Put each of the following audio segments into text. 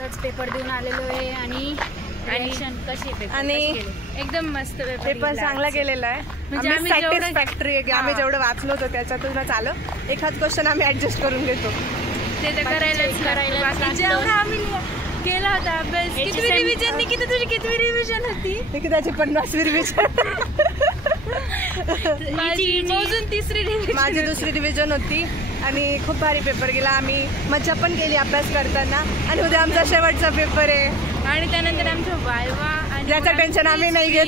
आताच पेपर देऊन आलेलो आहे आणि एकदम मस्त पेपर चांगला गेलेला आहे. म्हणजे आम्ही सॅटिस्फॅक्टरी आहे की आम्ही जेवढं वाचलो होतो त्याच्यातूनच आलं. एखाद क्वेश्चन आम्ही ऍडजस्ट करून घेतो ते तर करायला आम्ही केला होता अभ्यास. कितवी रिव्हिजन निकिता तुझी कितवी रिव्हिजन होती? निकिताची 50वी रिव्हिजन. मोजून तिसरी रिव्हिजन. माझी दुसरी रिव्हिजन होती आणि खूप भारी पेपर गेला. आम्ही मज्जा पण केली अभ्यास करताना. आणि उद्या आमचा शेवटचा पेपर आहे आणि त्यानंतर आमचं वायवा आणि ज्याचं टेन्शन आम्ही नाही घेत.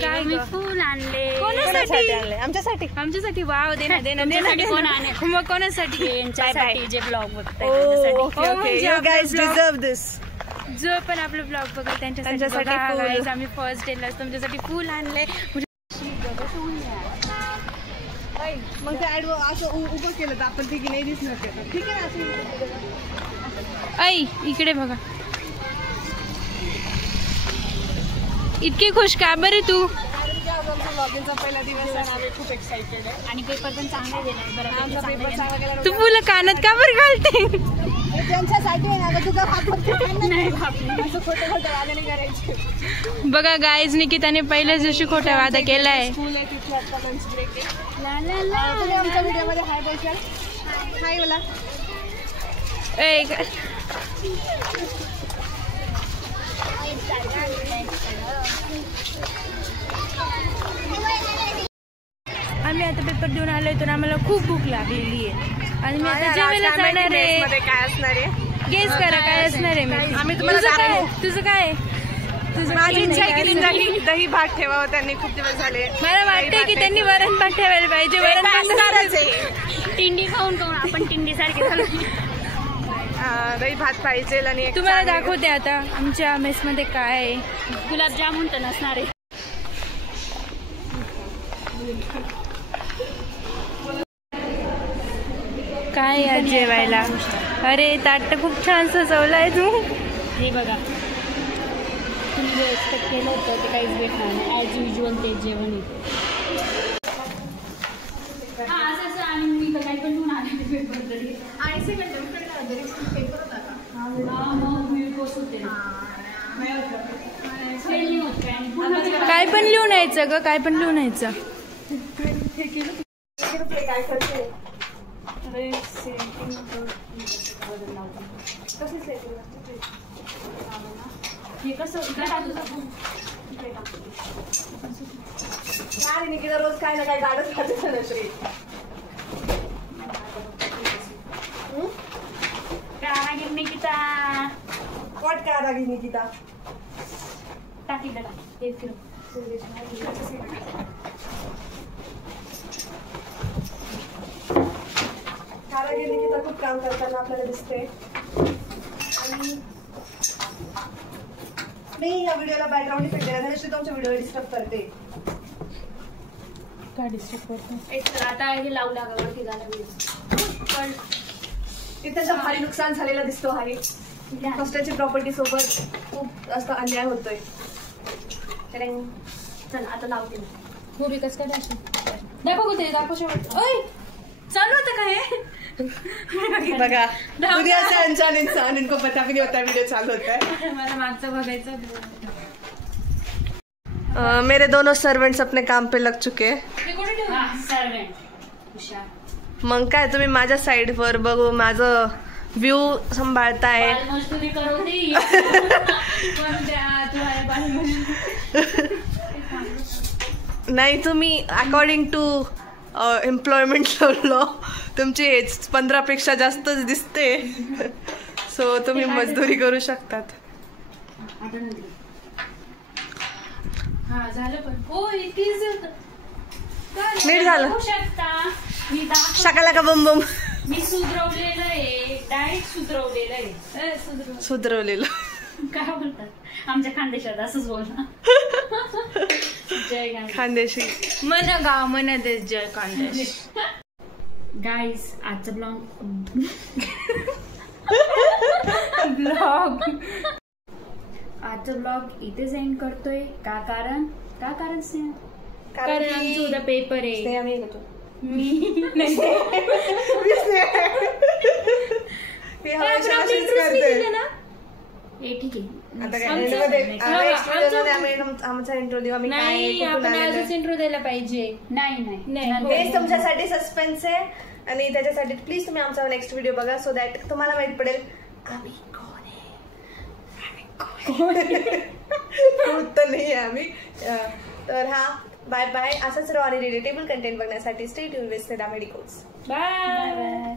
काय मी फुल आणले कोणासाठी आणले? आमच्यासाठी. आमच्यासाठी. वाव दे ना दे ना दे ना. मग कोणासाठी? यांच्यासाठी जे ब्लॉग बघताय. You guys deserve this. जो पण आपलं ब्लॉग बघा त्यांच्यासाठी आम्ही फर्स्ट डेला तुमच्यासाठी फुल आणलंय. मग ते असं उभं केलं तर आपण तिघी नाही दिसणार. ठीक आहे असं. आई इकडे बघा. इतकी खुश का बरं तू? लॉगिनचा पहिला दिवस आहे. आम्ही खूप एक्साइटेड आहे आणि पेपर पण चांगला गेला. तू फुलं कानात का बरं घालते? त्यांच्यासाठी तुझा खोटं वादा नाही करायचे. बघा गाईज निकिताने पहिल्याच दिवशी खोटा वादा केलाय. स्कूल आहे तिथे आता लंच ब्रेक आहे. आमच्या व्हिडिओमध्ये हाय बोलशाल. हाय बोला. आम्ही आता पेपर देऊन आलोय तर आम्हाला खूप भूक लागलेली आहे आणि मी आता जेवायला जाणार आहे. काय असणार आहे गेस करा काय असणार आहे. आम्ही तुम्हाला तुझं काय? माझी इच्छा आहे की दही भात ठेवावं. त्यांनी खूप दिवस झाले. मला वाटतंय की त्यांनी वरण भात ठेवायला पाहिजे. वरण असणारच आहे. टिंडी खाऊन आपण टिंडी सारखी झालो. दही भात पाहिजे. आणि तुम्हाला दाखवते आता आमच्या मेस मध्ये काय आहे. गुलाबजामुन तर नसणार आहे. काय आज जेवायला? अरे ताट खूप छान सजवलाय तू. हे बघा तुम्ही जे एक्सपेक्ट केलं होतं ते काहीच भेटणार नाही. ॲज युजल ते जेवण येतं. असं आणि मी तर काही पण घेऊन आले पेपर तरी. आणि सेकंड पेपर होता का? मग मी होते काय पण लिहून यायचं ग. काय पण लिहून यायचं. काय करते हे कसं निकिता रोज काय ना काय गाडच खाते ना श्री. कारागीर निकिता. वाट कारागीर निकिता. टाकी दादा एक किलो. कारागीर निकिता खूप काम करताना आपल्याला दिसते. आणि मी या व्हिडिओला बॅकग्राऊंड इफेक्ट देणार नाही. तुमच्या व्हिडिओ डिस्टर्ब करते. काय डिस्टर्ब करते? एक तर आता हे लावू लागावरती झालं पण त्याचा भारी नुकसान झालेला दिसतो आहे. हॉस्टेलची प्रॉपर्टी सोबत खूप जास्त अन्याय होतोय. चल आता लावते. मूवी कसं काय दाखव ते दाखव शेवट. चालू होतं काय? बघा दुनिया से अनजान इंसान इनको पता भी नहीं होता वीडियो चालू होता है. मला मागचं बघायचं. मेरे दोनों सर्वेंट्स अपने काम पे लग चुके हैं. सर्वेंट हुशार. मग काय तुम्ही माझ्या साइड वर बघू माझं व्ह्यू सांभाळताय. मजदूरी करू दे. नाही तुम्ही अकॉर्डिंग टू एम्प्लॉयमेंट लॉ तुमची एज 15 पेक्षा जास्तच दिसते. सो तुम्ही मजदूरी करू शकतात. झालं पण हो इतकीच नीट झालं. शकाला का बम बम. मी सुधरवलेलं आहे. डाएट सुधरवलेलं आहे. सुधरवलेलं काय बोलतात आमच्या खानदेशात असंच बोलणार. जय खानदेशी. मन गाव मन देश जय खानदेश. गाईज आजचा ब्लॉग इथेच एंड करतोय. कारण आमचं उद्या पेपर आहे. ती हमेशा अशीच करते. ठीक आहे. आता काय end मध्ये next video मध्ये आम्ही आमचा इंट्रो देऊ. आम्ही काय नाही, कुठून आपण आलेलो आजच इंट्रो द्यायला पाहिजे. नाही हेच तुमच्यासाठी सस्पेन्स आहे आणि त्याच्यासाठी प्लीज तुम्ही आमचा नेक्स्ट व्हिडिओ बघा सो दॅट तुम्हाला माहित पडेल आम्ही कोण आहे. तर नाही आहे आम्ही. तर हा बाय बाय. असंच रॉ आणि रिलेटेबल कंटेंट बघण्यासाठी स्टे ट्यून विथ सिदा मेडिकोज. बाय.